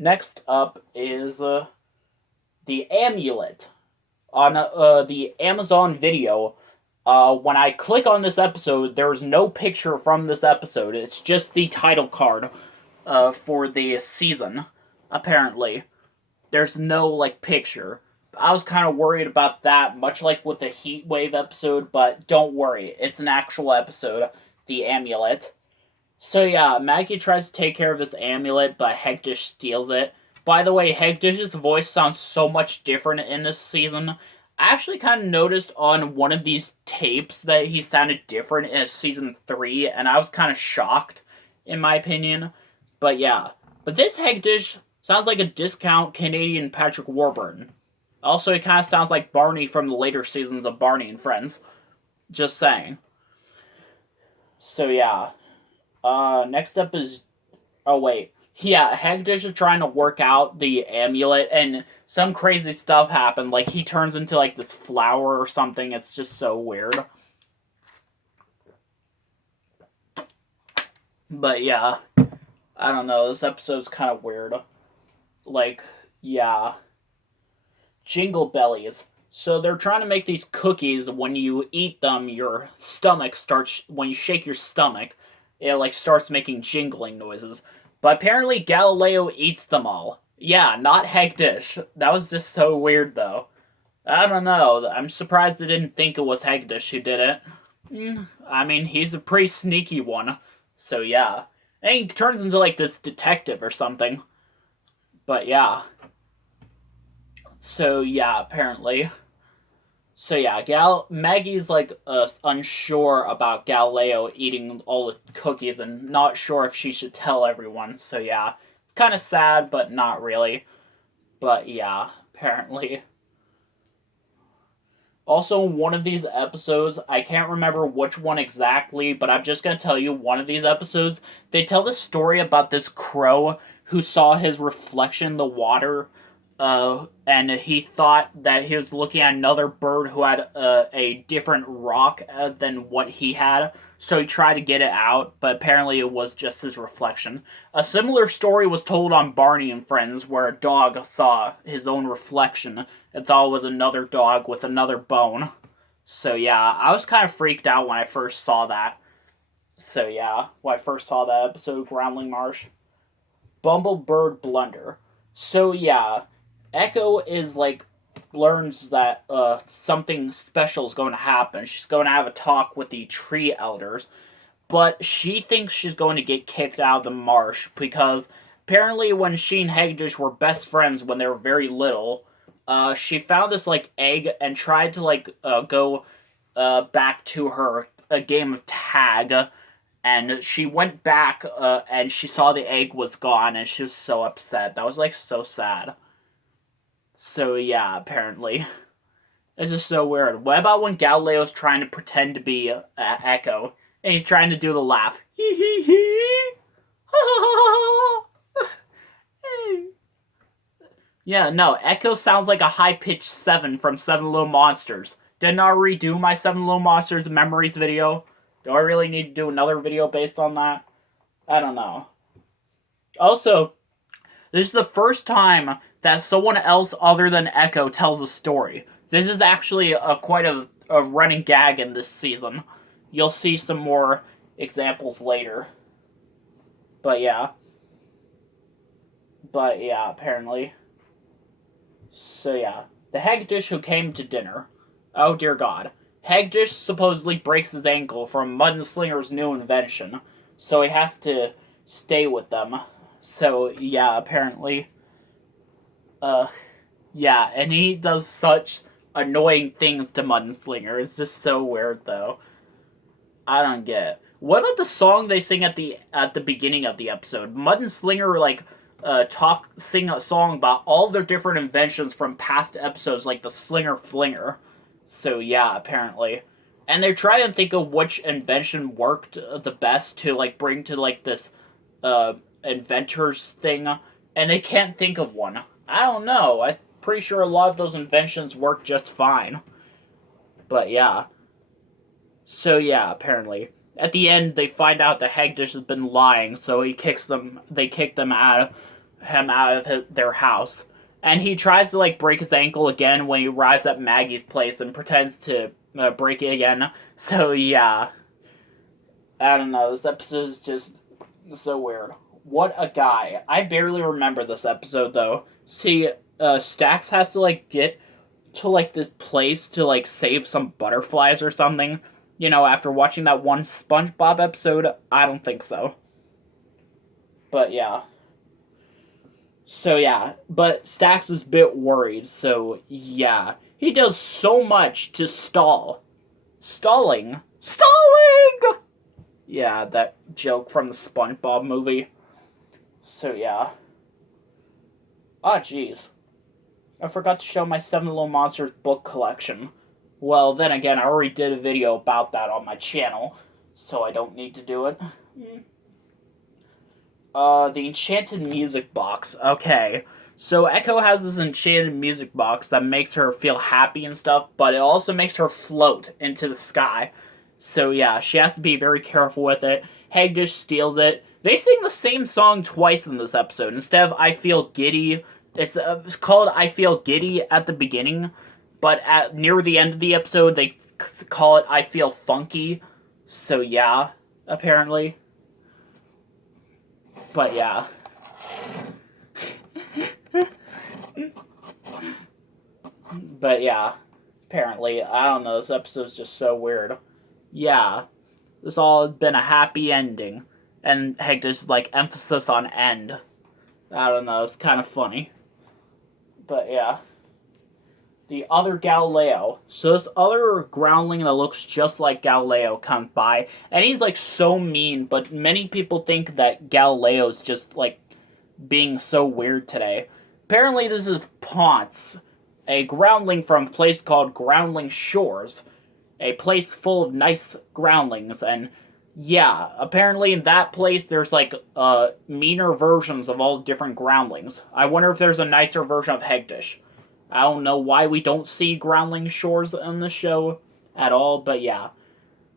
Next up is the amulet on the Amazon video. When I click on this episode, there's no picture from this episode. It's just the title card for the season. Apparently, there's no like picture. I was kind of worried about that, much like with the Heat Wave episode. But don't worry, it's an actual episode. The amulet. So yeah, Maggie tries to take care of this amulet, but Hegdish steals it. By the way, Hegdish's voice sounds so much different in this season. I actually kind of noticed on one of these tapes that he sounded different in season 3, and I was kind of shocked, in my opinion. But yeah. But this Hegdish sounds like a discount Canadian Patrick Warburton. Also, he kind of sounds like Barney from the later seasons of Barney and Friends. Just saying. So yeah. Next up is... Oh, wait. Yeah, Hagdish is trying to work out the amulet, and some crazy stuff happened. Like, he turns into, like, this flower or something. It's just so weird. But, yeah. I don't know. This episode's kind of weird. Like, yeah. Jingle bellies. So they're trying to make these cookies. When you eat them, your stomach starts... When you shake your stomach, it, like, starts making jingling noises. But apparently Galileo eats them all. Yeah, not Hegdish. That was just so weird, though. I don't know. I'm surprised they didn't think it was Hegdish who did it. I mean, he's a pretty sneaky one. So, yeah. And he turns into, like, this detective or something. But, yeah. So, yeah, apparently. So yeah, Maggie's like unsure about Galileo eating all the cookies and not sure if she should tell everyone. So yeah, it's kind of sad, but not really. But yeah, apparently. Also, one of these episodes, I can't remember which one exactly, but I'm just gonna tell you one of these episodes. They tell the story about this crow who saw his reflection in the water, and he thought that he was looking at another bird who had a different rock than what he had. So he tried to get it out, but apparently it was just his reflection. A similar story was told on Barney and Friends, where a dog saw his own reflection and thought it was another dog with another bone. So yeah, I was kind of freaked out when I first saw that. So yeah, when I first saw that episode, Groundling Marsh. Bumblebird Blunder. So yeah, Echo is like learns that something special is going to happen. She's going to have a talk with the tree elders, but she thinks she's going to get kicked out of the marsh because apparently when she and Hagdish were best friends when they were very little, she found this like egg and tried to like go back to her a game of tag, and she went back and she saw the egg was gone and she was so upset. That was like so sad. So yeah, apparently. It's just so weird. What about when Galileo's trying to pretend to be Echo and he's trying to do the laugh? Hee hee hee. Yeah, no, Echo sounds like a high-pitched 7 from Seven Little Monsters. Didn't I redo my Seven Little Monsters Memories video? Do I really need to do another video based on that? I don't know. Also, this is the first time that someone else other than Echo tells a story. This is actually quite a running gag in this season. You'll see some more examples later. But yeah. Apparently. So yeah. The Hagdish who came to dinner. Oh dear God. Hagdish supposedly breaks his ankle from Mudslinger's new invention, so he has to stay with them. So yeah, apparently. Yeah, and he does such annoying things to Mudslinger. It's just so weird, though. I don't get it. What about the song they sing at the beginning of the episode? Mudslinger like sing a song about all their different inventions from past episodes, like the Slinger Flinger. So yeah, apparently. And they're trying to think of which invention worked the best to like bring to like this inventors thing, and they can't think of one. I don't know. I'm pretty sure a lot of those inventions work just fine. But yeah. So yeah, apparently. At the end, they find out that Hagdish has been lying, so he kicks them. They kick them out him out of their house. And he tries to like break his ankle again when he arrives at Maggie's place and pretends to break it again. So yeah, I don't know. This episode is just so weird. What a guy! I barely remember this episode though. See, Stax has to like get to like this place to like save some butterflies or something. You know, after watching that one SpongeBob episode, I don't think so. But yeah. So yeah, but Stax was a bit worried, so yeah. He does so much to stall. Stalling? Stalling! Yeah, that joke from the SpongeBob movie. So yeah. Ah, jeez. I forgot to show my Seven Little Monsters book collection. Well, then again, I already did a video about that on my channel, so I don't need to do it. The enchanted music box. Okay. So Echo has this enchanted music box that makes her feel happy and stuff, but it also makes her float into the sky. So yeah, she has to be very careful with it. Hagdish steals it. They sing the same song twice in this episode. Instead of I Feel Giddy, it's called I Feel Giddy at the beginning, but at near the end of the episode, they call it I Feel Funky. So yeah, apparently. But yeah. But yeah, apparently. I don't know, this episode's just so weird. Yeah, this all has been a happy ending. And heck, there's like emphasis on end. I don't know, it's kind of funny. But yeah. The other Galileo. So this other groundling that looks just like Galileo comes by, and he's like so mean, but many people think that Galileo's just like being so weird today. Apparently this is Ponce, a groundling from a place called Groundling Shores, a place full of nice groundlings, and yeah, apparently in that place there's like meaner versions of all different groundlings. I wonder if there's a nicer version of Hagdish. I don't know why we don't see Groundling Shores in the show at all, but yeah.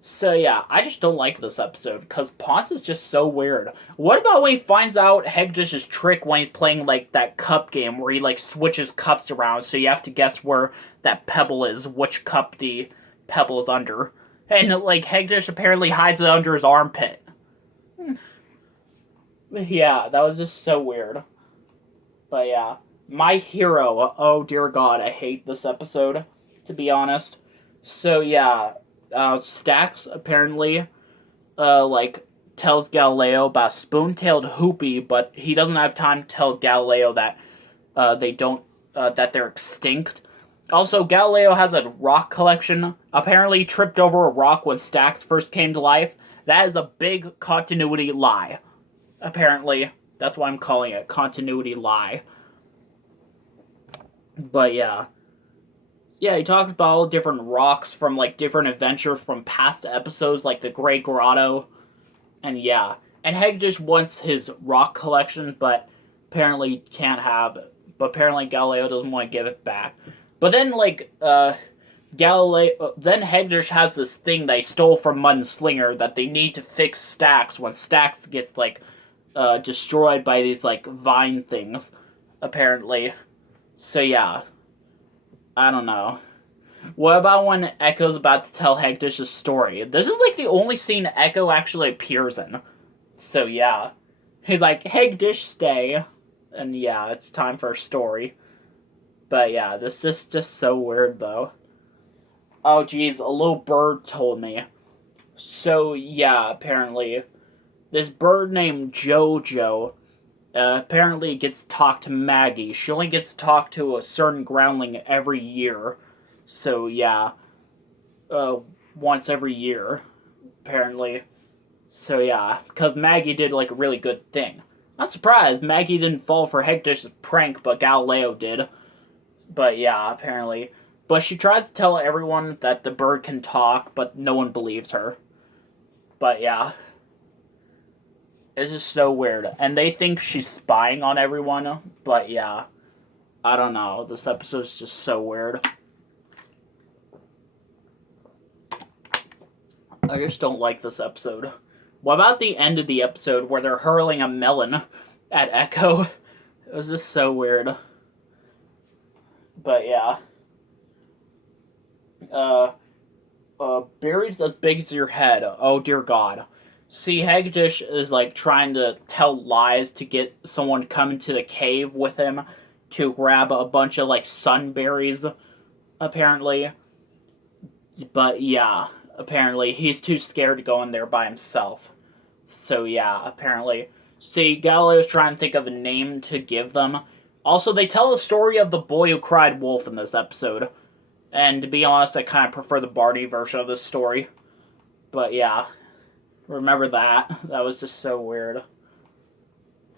So yeah, I just don't like this episode, because Ponce is just so weird. What about when he finds out Hagdish's trick when he's playing, like, that cup game, where he, like, switches cups around, so you have to guess where that pebble is, which cup the pebble is under. And, like, Hagdish apparently hides it under his armpit. Yeah, that was just so weird. But yeah. My hero. Oh dear God, I hate this episode, to be honest. So yeah, Stax apparently, like, tells Galileo about spoon-tailed hoopy, but he doesn't have time to tell Galileo that, that they're extinct. Also, Galileo has a rock collection. Apparently he tripped over a rock when Stax first came to life. That is a big continuity lie. Apparently. That's why I'm calling it continuity lie. But yeah. Yeah, he talked about all different rocks from, like, different adventures from past episodes, like the Grey Grotto. And yeah. And Heg just wants his rock collection, but apparently can't have it. But apparently Galileo doesn't want to give it back. But then, like, Galileo... then Hegdish has this thing they stole from Mudslinger that they need to fix Stax when Stax gets, like, destroyed by these, like, vine things, apparently. So yeah, I don't know. What about when Echo's about to tell Hagdish's story? This is like the only scene Echo actually appears in. So yeah. He's like, Hagdish, stay. And yeah, it's time for a story. But yeah, this is just so weird though. Oh geez, a little bird told me. So yeah, apparently. This bird named Jojo apparently gets to talk to Maggie. She only gets to talk to a certain groundling every year. So, yeah. Once every year, apparently. So, yeah. Because Maggie did, like, a really good thing. I'm surprised Maggie didn't fall for Hagdish's prank, but Galileo did. But, yeah, apparently. But she tries to tell everyone that the bird can talk, but no one believes her. But, yeah. It's just so weird. And they think she's spying on everyone, but yeah. I don't know. This episode's just so weird. I just don't like this episode. What about the end of the episode where they're hurling a melon at Echo? It was just so weird. But yeah. Berries as big as your head. Oh dear God. See, Hagdish is like trying to tell lies to get someone to come into the cave with him to grab a bunch of like sunberries, apparently. But yeah, apparently he's too scared to go in there by himself. So yeah, apparently. See, Galileo's trying to think of a name to give them. Also, they tell the story of the boy who cried wolf in this episode. And to be honest, I kind of prefer the Barney version of this story. But yeah, remember that. That was just so weird.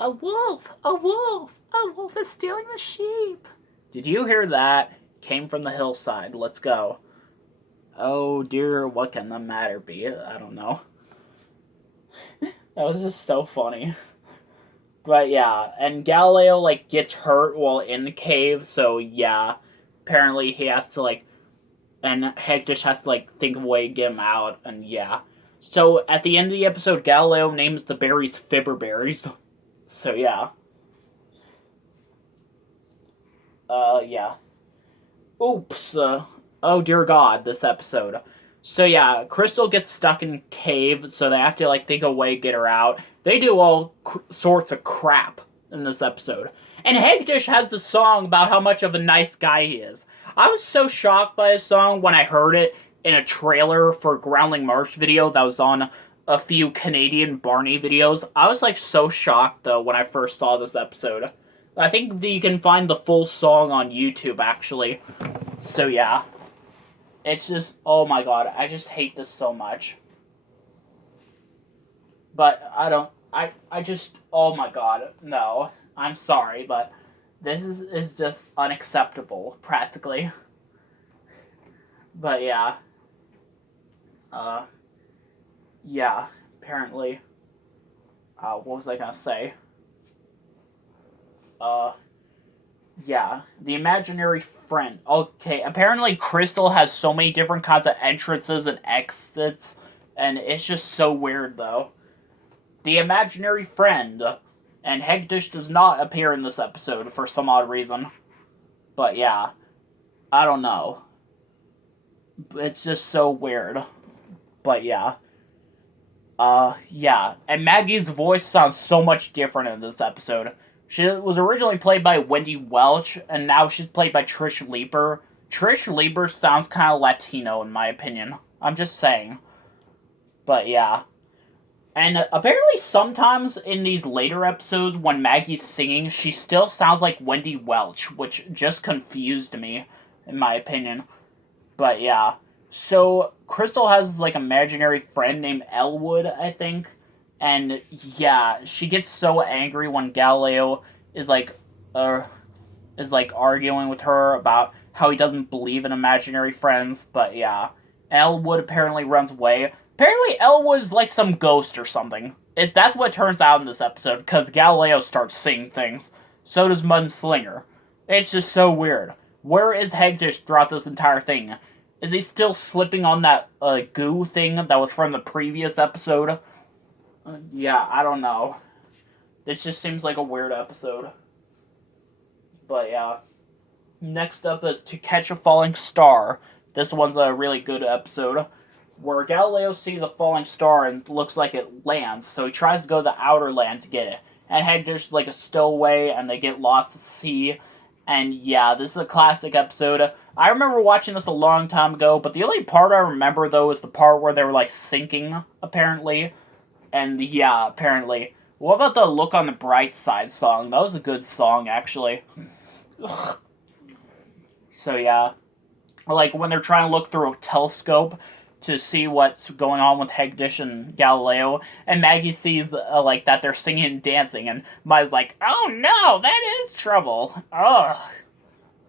A wolf! A wolf! A wolf is stealing the sheep! Did you hear that? Came from the hillside. Let's go. Oh dear, what can the matter be? I don't know. That was just so funny. But yeah, and Galileo like gets hurt while in the cave, so yeah. Apparently he has to like, and Hector has to like think of a way to get him out, and yeah. So at the end of the episode, Galileo names the berries fibber berries. So yeah. Yeah. Oops. Oh dear God, this episode. So yeah, Crystal gets stuck in a cave, so they have to like think of a way to get her out. They do all sorts of crap in this episode. And Hagdish has the song about how much of a nice guy he is. I was so shocked by his song when I heard it in a trailer for a Groundling Marsh video that was on a few Canadian Barney videos. I was like so shocked though when I first saw this episode. I think that you can find the full song on YouTube actually. So yeah. It's just, oh my God, I just hate this so much. But I just, oh my God, no. I'm sorry, but this is just unacceptable, practically. But yeah. Yeah, apparently. What was I gonna say? Yeah, the imaginary friend. Okay, apparently Crystal has so many different kinds of entrances and exits, and it's just so weird, though. The imaginary friend. And Hegdish does not appear in this episode for some odd reason. But yeah, I don't know. It's just so weird. But yeah. Yeah. And Maggie's voice sounds so much different in this episode. She was originally played by Wendy Welch, and now she's played by Trish Leeper. Trish Leeper sounds kind of Latino, in my opinion. I'm just saying. But yeah. And apparently sometimes in these later episodes when Maggie's singing, she still sounds like Wendy Welch, which just confused me, in my opinion. But yeah. So, Crystal has like an imaginary friend named Elwood, I think. And yeah, she gets so angry when Galileo is like arguing with her about how he doesn't believe in imaginary friends. But yeah, Elwood apparently runs away. Apparently, Elwood's like some ghost or something. That's what turns out in this episode, because Galileo starts seeing things. So does Mudslinger. It's just so weird. Where is Hagdish throughout this entire thing? Is he still slipping on that goo thing that was from the previous episode? Yeah, I don't know. This just seems like a weird episode. But yeah. Next up is To Catch a Falling Star. This one's a really good episode, where Galileo sees a falling star and looks like it lands, so he tries to go to the outer land to get it. And Hagdish's like a stowaway, and they get lost at sea. And yeah, this is a classic episode. I remember watching this a long time ago, but the only part I remember, though, is the part where they were, like, sinking, apparently. And yeah, apparently. What about the Look on the Bright Side song? That was a good song, actually. So yeah. Like, when they're trying to look through a telescope to see what's going on with Hagdish and Galileo, and Maggie sees, like, that they're singing and dancing, and Maya's like, oh no, that is trouble. Ugh.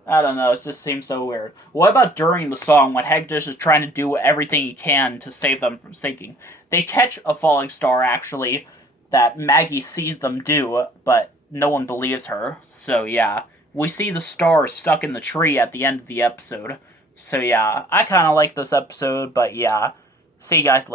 I don't know, it just seems so weird. What about during the song, when Hagdish is trying to do everything he can to save them from sinking? They catch a falling star, actually, that Maggie sees them do, but no one believes her, so yeah. We see the star stuck in the tree at the end of the episode. So yeah, I kind of like this episode, but yeah. See you guys later.